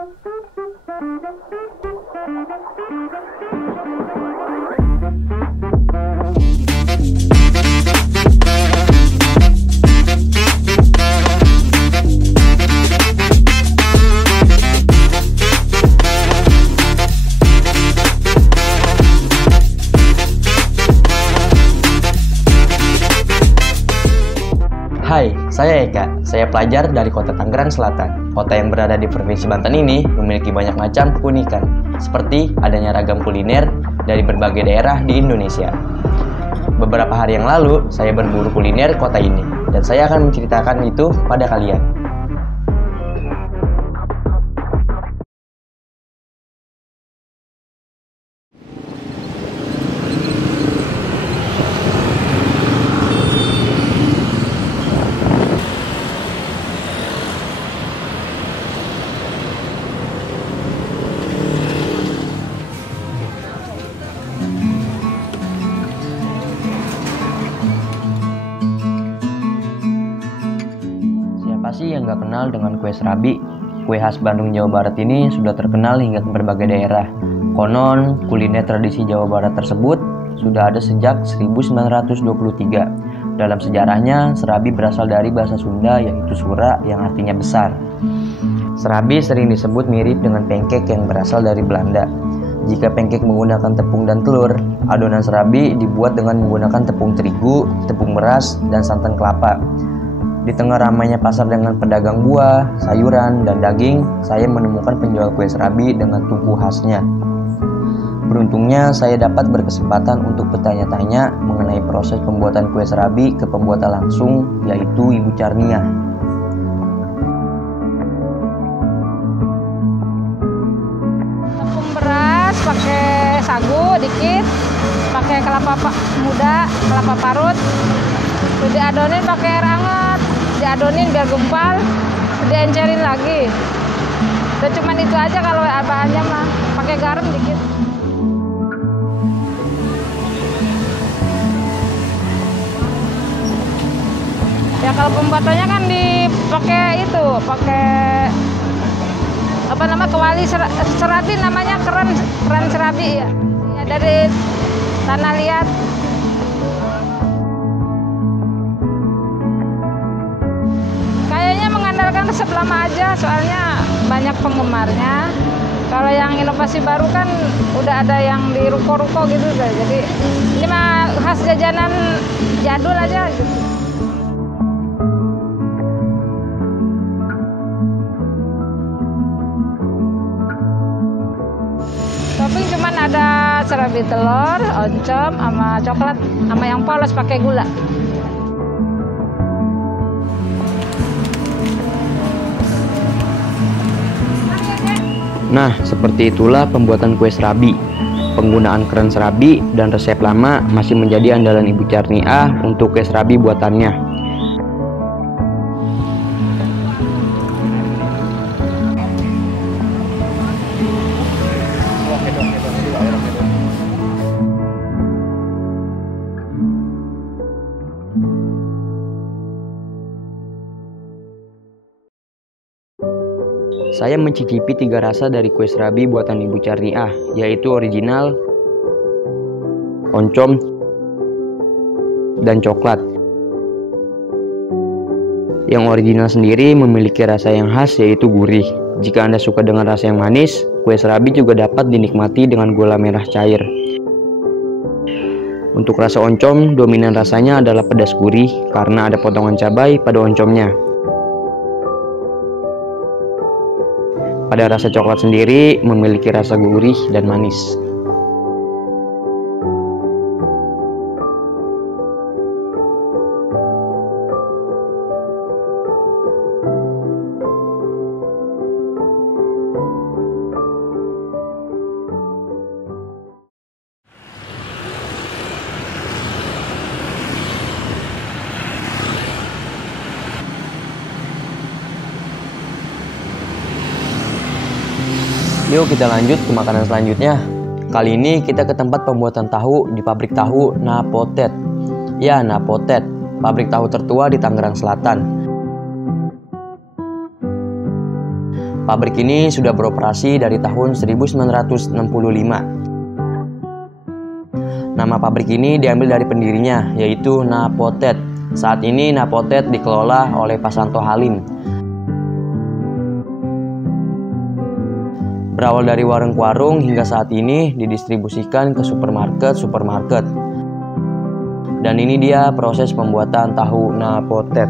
Hai, saya Eka. Saya pelajar dari kota Tangerang Selatan. Kota yang berada di Provinsi Banten ini memiliki banyak macam keunikan, seperti adanya ragam kuliner dari berbagai daerah di Indonesia. Beberapa hari yang lalu, saya berburu kuliner kota ini, dan saya akan menceritakan itu pada kalian. Siapa sih yang gak kenal dengan kue serabi? Kue khas Bandung, Jawa Barat ini sudah terkenal hingga ke berbagai daerah. Konon, kuliner tradisi Jawa Barat tersebut sudah ada sejak 1923. Dalam sejarahnya, serabi berasal dari bahasa Sunda yaitu sura yang artinya besar. Serabi sering disebut mirip dengan pancake yang berasal dari Belanda. Jika pancake menggunakan tepung dan telur, adonan serabi dibuat dengan menggunakan tepung terigu, tepung beras, dan santan kelapa. Di tengah ramainya pasar dengan pedagang buah, sayuran, dan daging, saya menemukan penjual kue serabi dengan tungku khasnya. Beruntungnya, saya dapat berkesempatan untuk bertanya-tanya mengenai proses pembuatan kue serabi ke pembuatan langsung, yaitu Ibu Carnia. Tepung beras, pakai sagu dikit, pakai kelapa muda, kelapa parut, diadonin pakai air hangat, diadonin biar gumpal, diencerin lagi. Dan cuman itu aja kalau bahannya mah, pakai garam dikit. Ya kalau pembuatannya kan dipakai itu, pakai apa nama kewali serabi, namanya keren serabi ya. Ya dari tanah liat. Kayaknya mengandalkan resep lama aja, soalnya banyak penggemarnya. Kalau yang inovasi baru kan udah ada yang di ruko-ruko gitu, jadi ini mah khas jajanan jadul aja gitu. Topping cuman ada serabi telur, oncom, sama coklat, sama yang polos pakai gula. Nah, seperti itulah pembuatan kue serabi. Penggunaan keren serabi dan resep lama masih menjadi andalan Ibu Carnia untuk kue serabi buatannya. Saya mencicipi 3 rasa dari kue serabi buatan Ibu Carnia, yaitu original, oncom, dan coklat. Yang original sendiri memiliki rasa yang khas, yaitu gurih. Jika Anda suka dengan rasa yang manis, kue serabi juga dapat dinikmati dengan gula merah cair. Untuk rasa oncom, dominan rasanya adalah pedas gurih karena ada potongan cabai pada oncomnya. Pada rasa coklat sendiri memiliki rasa gurih dan manis. Yuk kita lanjut ke makanan selanjutnya. Kali ini kita ke tempat pembuatan tahu di pabrik tahu Napotet. Ya, Napotet, pabrik tahu tertua di Tangerang Selatan. Pabrik ini sudah beroperasi dari tahun 1965. Nama pabrik ini diambil dari pendirinya, yaitu Napotet. Saat ini Napotet dikelola oleh Pak Santo Halim. Berawal dari warung-warung hingga saat ini didistribusikan ke supermarket. Dan ini dia proses pembuatan tahu Napotet.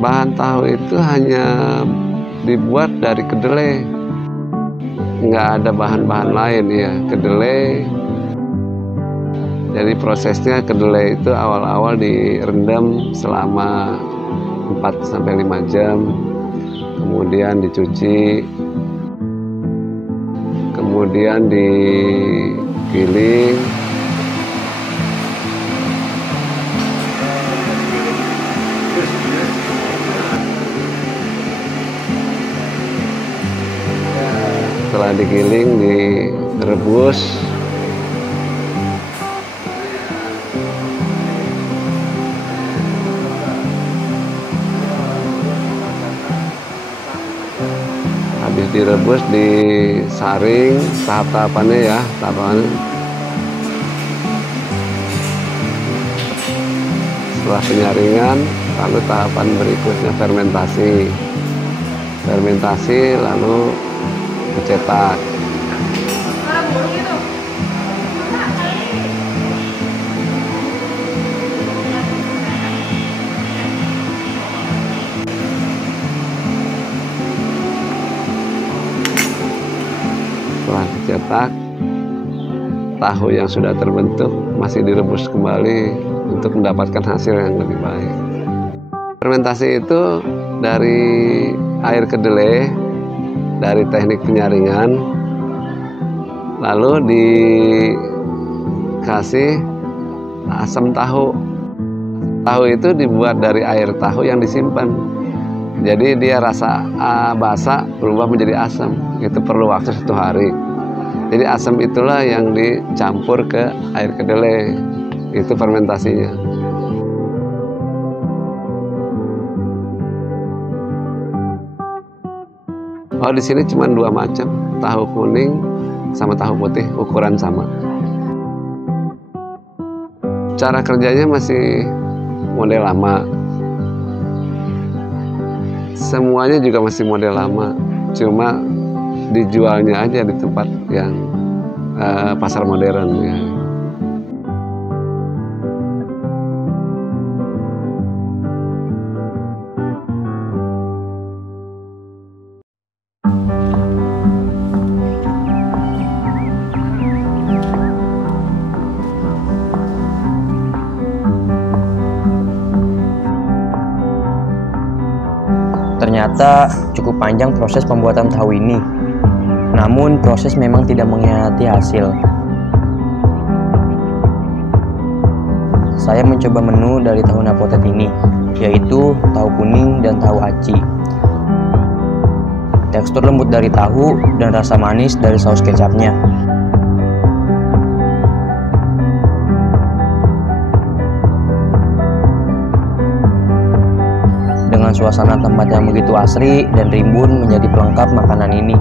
Bahan tahu itu hanya dibuat dari kedelai, nggak ada bahan-bahan lain ya, kedelai. Jadi prosesnya kedelai itu awal-awal direndam selama 4-5 jam, kemudian dicuci, kemudian digiling, setelah digiling direbus, habis direbus disaring, tahap-tahapannya ya, setelah penyaringan lalu tahapan berikutnya fermentasi lalu dicetak. Setelah dicetak, tahu yang sudah terbentuk masih direbus kembali untuk mendapatkan hasil yang lebih baik. Fermentasi itu dari air kedelai, dari teknik penyaringan, lalu dikasih asam tahu. Tahu itu dibuat dari air tahu yang disimpan. Jadi dia rasa basah berubah menjadi asam. Itu perlu waktu 1 hari. Jadi asam itulah yang dicampur ke air kedelai. Itu fermentasinya. Oh, di sini cuma 2 macam, tahu kuning sama tahu putih, ukuran sama. Cara kerjanya masih model lama. Semuanya juga masih model lama, cuma dijualnya aja di tempat yang pasar modern ya. Ternyata cukup panjang proses pembuatan tahu ini. Namun proses memang tidak mengkhianati hasil. Saya mencoba menu dari tahu Napotet ini, yaitu tahu kuning dan tahu aci. Tekstur lembut dari tahu dan rasa manis dari saus kecapnya. Dengan suasana tempat yang begitu asri dan rimbun menjadi pelengkap makanan ini.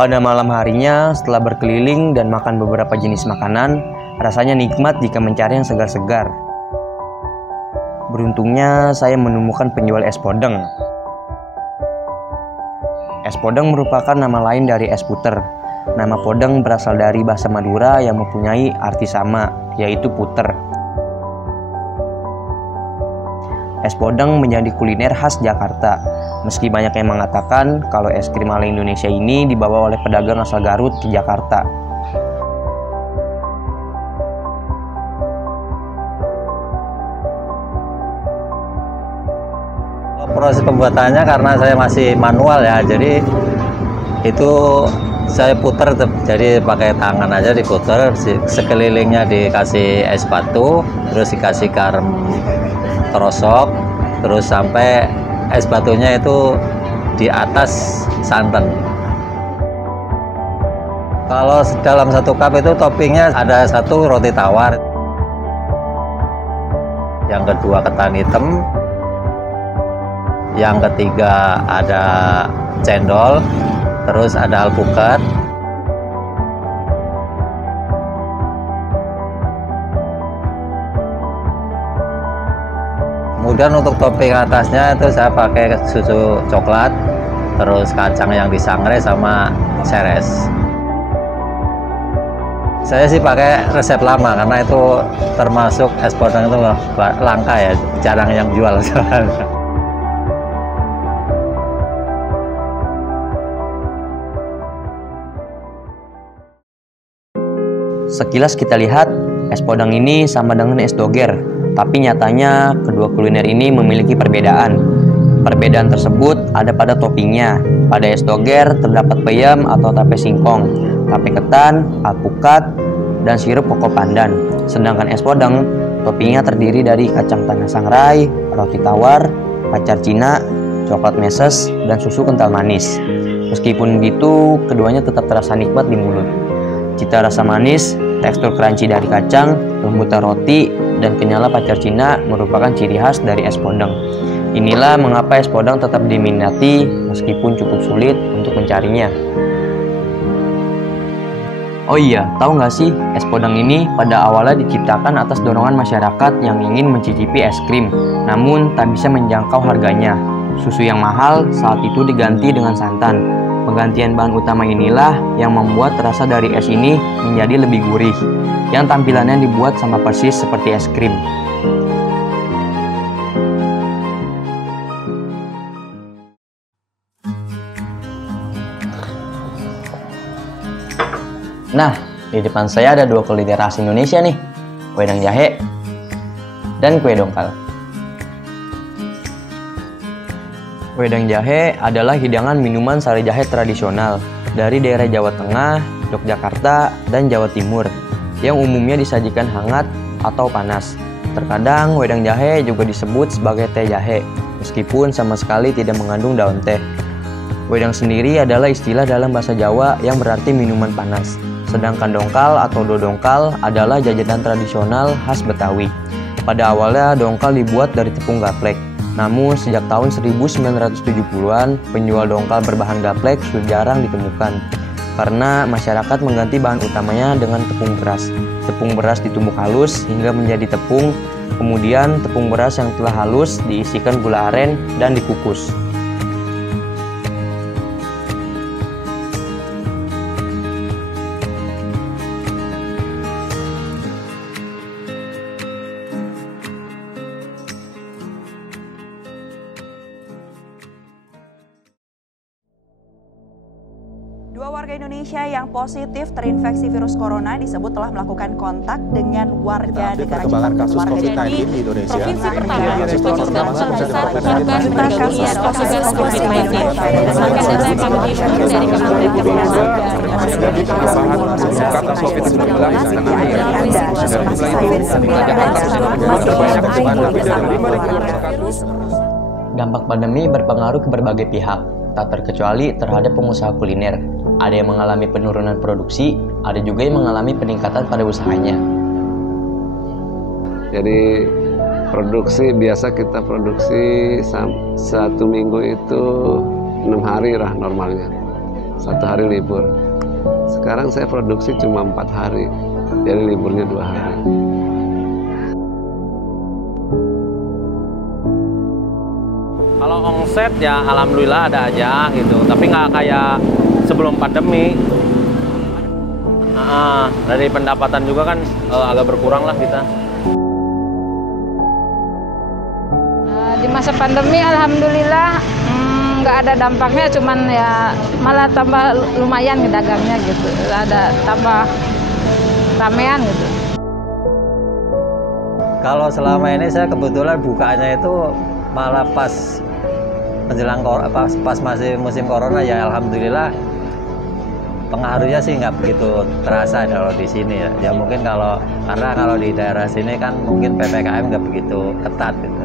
Pada malam harinya, setelah berkeliling dan makan beberapa jenis makanan, rasanya nikmat jika mencari yang segar-segar. Beruntungnya, saya menemukan penjual es podeng. Es podeng merupakan nama lain dari es puter. Nama podeng berasal dari bahasa Madura yang mempunyai arti sama, yaitu puter. es podeng menjadi kuliner khas Jakarta. Meski banyak yang mengatakan kalau es krim ala Indonesia ini dibawa oleh pedagang asal Garut ke Jakarta. Proses pembuatannya karena saya masih manual ya, jadi itu saya puter, jadi pakai tangan aja diputer, sekelilingnya dikasih es batu, terus dikasih garam terosok, terus sampai es batunya itu di atas santan. Kalau dalam satu cup itu toppingnya ada satu roti tawar, yang kedua ketan hitam, yang ketiga ada cendol, terus ada alpukat. Kemudian untuk topping atasnya itu saya pakai susu coklat, terus kacang yang disangrai sama seres. Saya sih pakai resep lama karena itu termasuk es podeng itu langka ya, jarang yang jual. Sekilas kita lihat, es podeng ini sama dengan es doger, tapi nyatanya kedua kuliner ini memiliki perbedaan. Perbedaan tersebut ada pada toppingnya. Pada es doger terdapat peyem atau tape singkong, tape ketan, alpukat, dan sirup koko pandan. Sedangkan es podeng, toppingnya terdiri dari kacang tanah sangrai, roti tawar, pacar Cina, coklat meses, dan susu kental manis. Meskipun begitu, keduanya tetap terasa nikmat di mulut. Cita rasa manis, tekstur crunchy dari kacang, lembutnya roti, dan kenyalnya pacar Cina merupakan ciri khas dari es podeng. Inilah mengapa es podeng tetap diminati meskipun cukup sulit untuk mencarinya. Oh iya, tahu nggak sih, es podeng ini pada awalnya diciptakan atas dorongan masyarakat yang ingin mencicipi es krim, namun tak bisa menjangkau harganya. Susu yang mahal saat itu diganti dengan santan. Penggantian bahan utama inilah yang membuat rasa dari es ini menjadi lebih gurih, yang tampilannya dibuat sama persis seperti es krim. Nah, di depan saya ada dua kuliner khas Indonesia nih, wedang jahe dan kue dongkal. Wedang jahe adalah hidangan minuman sari jahe tradisional dari daerah Jawa Tengah, Yogyakarta, dan Jawa Timur yang umumnya disajikan hangat atau panas. Terkadang wedang jahe juga disebut sebagai teh jahe, meskipun sama sekali tidak mengandung daun teh. Wedang sendiri adalah istilah dalam bahasa Jawa yang berarti minuman panas. Sedangkan dongkal atau dodongkal adalah jajanan tradisional khas Betawi. Pada awalnya dongkal dibuat dari tepung gaplek. Namun sejak tahun 1970-an, penjual dongkal berbahan gaplek sudah jarang ditemukan karena masyarakat mengganti bahan utamanya dengan tepung beras. Tepung beras ditumbuk halus hingga menjadi tepung, kemudian tepung beras yang telah halus diisikan gula aren dan dikukus. Dua warga Indonesia yang positif terinfeksi virus corona disebut telah melakukan kontak dengan warga negara Jepang. Kasus COVID-19 di Indonesia. Provinsi pertama menyumbang terbesar korban bergaulian kasus COVID-19. Berdasarkan data yang kami himpun dari Kementerian Dampak pandemi berpengaruh ke berbagai pihak, tak terkecuali terhadap pengusaha kuliner. Ada yang mengalami penurunan produksi, ada juga yang mengalami peningkatan pada usahanya. Jadi produksi biasa kita produksi satu minggu itu 6 hari lah normalnya, 1 hari libur. Sekarang saya produksi cuma 4 hari, jadi liburnya 2 hari. Kalau omset ya alhamdulillah ada aja gitu, tapi nggak kayak sebelum pandemi. Dari pendapatan juga kan agak berkurang lah kita. Di masa pandemi alhamdulillah nggak ada dampaknya, cuman ya malah tambah lumayan dagangnya gitu, ada tambah ramean gitu. Kalau selama ini saya kebetulan bukanya itu malah pas menjelang pas masih musim corona, ya alhamdulillah pengaruhnya sih nggak begitu terasa kalau di sini ya. Ya mungkin karena kalau di daerah sini kan mungkin PPKM nggak begitu ketat gitu.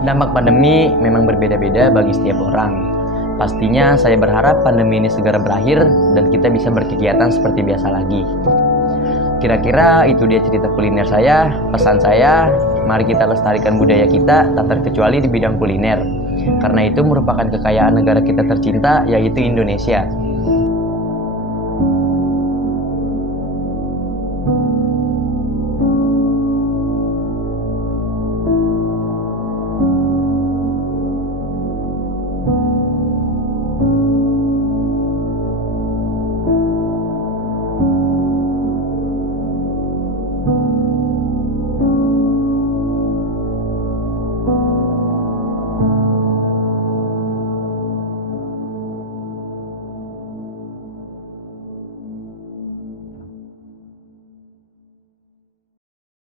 Dampak pandemi memang berbeda-beda bagi setiap orang. Pastinya saya berharap pandemi ini segera berakhir dan kita bisa berkegiatan seperti biasa lagi. Kira-kira itu dia cerita kuliner saya. Pesan saya, mari kita lestarikan budaya kita tak terkecuali di bidang kuliner. Karena itu merupakan kekayaan negara kita tercinta, yaitu Indonesia.